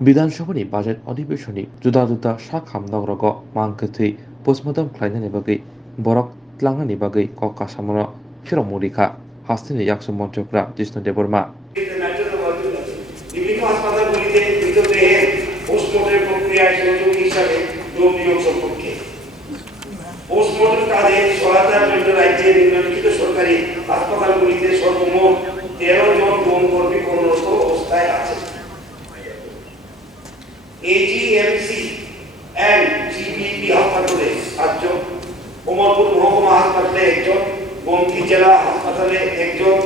बिधानसभानि budget अधिवेशननि जुदा जुदा सा खामनांग्रगो मांखोथै पोस्टमर्टम खालामनायनि बागै बरक tlangani bagai kok kasamono khirom murika hastini yaksu মন্ত্রকরা Jishnu Debbarma বিভিন্ন হাসপাতালগুলিতে মৃতদেহের পোস্টমর্টেম প্রক্রিয়ায় সহযোগী হিসাবে লোক নিয়োগ সম্পর্কে পোস্টমর্টেম কাজে সহায়তার জন্য রাজ্যের নিম্নলিখিত সরকারি হাসপাতালগুলিতে সর্বমোট 13 জন ডোম কর্মী কর্মরত অবস্থায় আছে। এজিএমসি এন্ড জিবিপি হাসপাতালে 7 জন, কোমরপুর মহকুমা হাসপাতালে 1 জন, গোমতী জেলা হাসপাতালে 1 জন,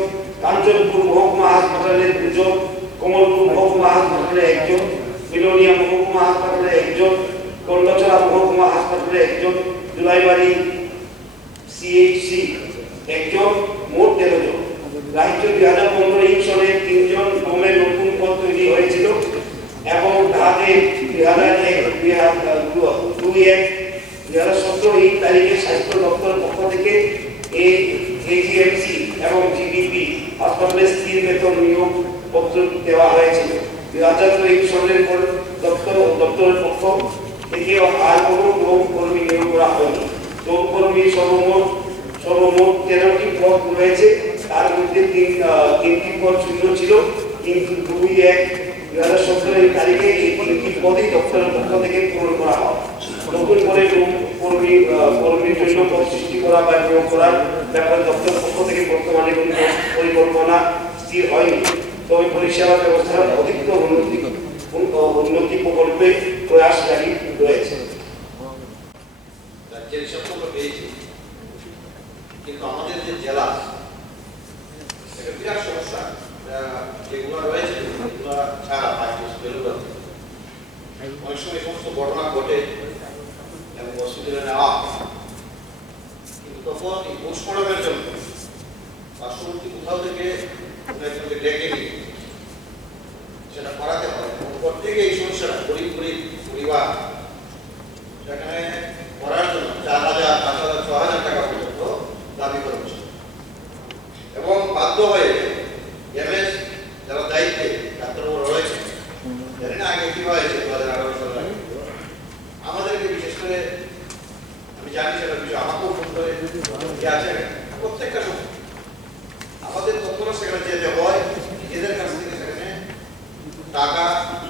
কাঞ্চনপুর মহকুমা হাসপাতালে 2 জন, কোমরপুর মহকুমা হাসপাতালে 1 জন, বিলোনিয়া মহকুমা হাসপাতালে 1 জন, কলকাতা মহকুমা হাসপাতালে 1 জন, জুলাইবাড়ি সিএইচসি 1 জন, মোট 13 জন। রাজ্য 2015 সালে 3 জন ডোমের নতুন পদ তৈরি হয়েছিল এবং তাদের 2017 তারিখে স্বাস্থ্য দপ্তরের পক্ষ থেকে এজিএমসি এবং জিবিপি হাসপাতালে স্থির বেতন নিয়োগ পত্র দেওয়া হয়েছিল। 2023 সালের পর দপ্তরের পক্ষ থেকে আর কোনো ডোম কর্মী নিয়োগ করা হয়নি। ডোম কর্মী সর্বমোট 13টি পদ রয়েছে, তার মধ্যে 3টি পদ শূন্য ছিল, কিন্তু 2/1/2017 তারিখে এই 3টি পদই দপ্তরের পক্ষ থেকে পূরণ করা হয়। নতুন করে কর্মীর জন্য পদ সৃষ্টি করা বা নিয়োগ করার ব্যাপারে দপ্তরের পক্ষ থেকে বর্তমানে কোনো পরিকল্পনা স্থির হয়নি, তবে পরিষেবা ব্যবস্থার অধিকতর উন্নতি প্রকল্পে প্রয়াস জারি রয়েছে। রাজ্যের সফল পেয়েছি, কিন্তু আমাদের যে জেলা এটা বিরাট সমস্যা, যেগুলো রয়েছে সেগুলো ছাড়া বেলুড়া অনেক সময় সমস্ত ঘটনা ঘটে এবং হসপিটালে নেওয়া, কিন্তু তখন এই পোস্টমর্টমের জন্য পার্শ্ববর্তী কোথাও থেকে একজনকে ডেকে নিয়ে সেটা করাতে হয়। প্রত্যেকে এই সমস্যাটা গরিব পরিবার সেখানে করার জন্য 4,000, 5,000, 6,000 টাকা পর্যন্ত দাবি করেছে এবং বাধ্য হয়ে এমএস যারা দায়িত্বে ডাক্তারবাবু রয়েছে, জানি না আগে কি হয়েছে 2018 সালে আগে আমাদেরকে বিশেষ করে আমি জানি সেটা বিষয় আমাকেও ফোন করে আছে প্রত্যেকটা সময় আমাদের তৎপর সেখানে যেতে হয়, এদের কাছ থেকে সেখানে টাকা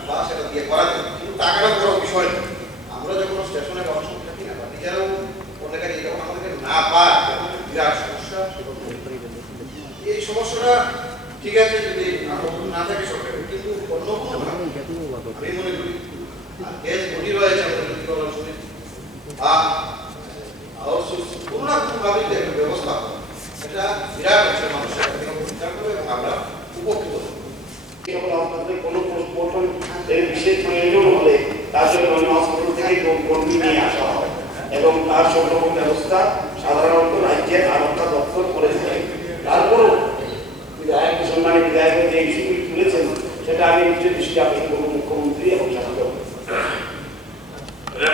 বা সেটা দিয়ে করাতে, কিন্তু টাকাটা বড় বিষয় না। আমরা যখন স্টেশনে বসে থাকি না বা নিজেরাও অনেক আগে যখন আমাদেরকে না পায় তখন বিরাট সমস্যা। এই সমস্যাটা ঠিক আছে যদি না থাকে সরকারের, কিন্তু অন্য কোনো আমি মনে করি গ্যাস ঘটি রয়েছে আমাদের বা আউটসোর্স কোনো না কোনোভাবে একটা ব্যবস্থা এটা বিরাট হচ্ছে মানুষের বিচার করবে এবং আমরা উপকৃত হব। আপনাদের কোনো পোস্টমর্টম এর বিশেষ প্রয়োজন হলে তার জন্য অন্য হাসপাতাল থেকে কর্মী নিয়ে আসা হয় এবং তার সকল ব্যবস্থা সাধারণত রাজ্যের আরক্ষা দপ্তর করে থাকে। তারপরও সম্মানিত বিধায়ক যে ইস্যুগুলি তুলেছেন সেটা আমি নিশ্চয় দৃষ্টি আকর্ষণ